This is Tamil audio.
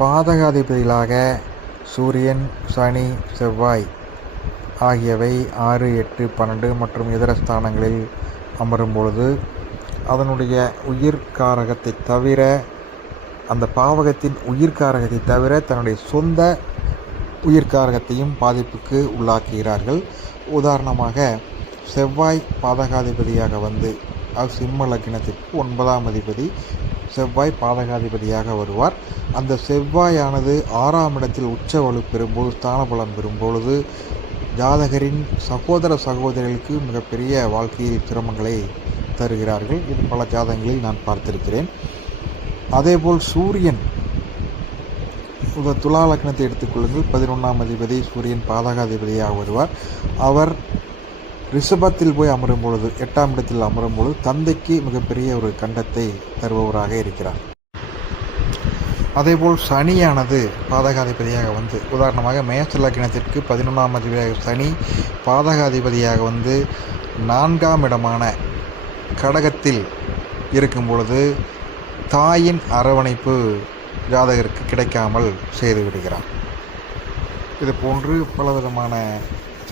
பாதகாதிபதிகளாக சூரியன், சனி, செவ்வாய் ஆகியவை 6, 8, 12 மற்றும் இதர ஸ்தானங்களில் அமரும் பொழுது அதனுடைய உயிர்காரகத்தை தவிர, அந்த பாவகத்தின் உயிர்காரகத்தை தவிர தன்னுடைய சொந்த உயிர்காரகத்தையும் பாதிப்புக்கு உள்ளாக்குகிறார்கள். உதாரணமாக செவ்வாய் பாதகாதிபதியாக வந்து, அது சிம்ம லக்னத்திற்கு 9ஆம் அதிபதி செவ்வாய் பாதகாதிபதியாக வருவார். அந்த செவ்வாயானது 6ஆம் இடத்தில் உச்ச வலு பெறும்போது, ஸ்தான பலம் பெறும்பொழுது ஜாதகரின் சகோதர சகோதரிகளுக்கு மிகப்பெரிய வாழ்க்கையில் சிரமங்களை தருகிறார்கள். இது பல ஜாதகங்களில் நான் பார்த்திருக்கிறேன். அதேபோல் சூரியன், துலா லக்னத்தை எடுத்துக்கொள்ளுங்கள். 11ஆம் அதிபதி சூரியன் பாதகாதிபதியாக வருவார். அவர் ரிஷபத்தில் போய் அமரும் பொழுது, 8ஆம் இடத்தில் அமரும் பொழுது தந்தைக்கு மிகப்பெரிய ஒரு கண்டத்தை தருபவராக இருக்கிறார். அதேபோல் சனியானது பாதகாதிபதியாக வந்து, உதாரணமாக மேஷ லக்னத்திற்கு 11ஆம் அதிபதியாக சனி பாதகாதிபதியாக வந்து 4ஆம் இடமான கடகத்தில் இருக்கும் பொழுது தாயின் அரவணைப்பு ஜாதகருக்கு கிடைக்காமல் செய்து விடுகிறார். இது போன்று பலவிதமான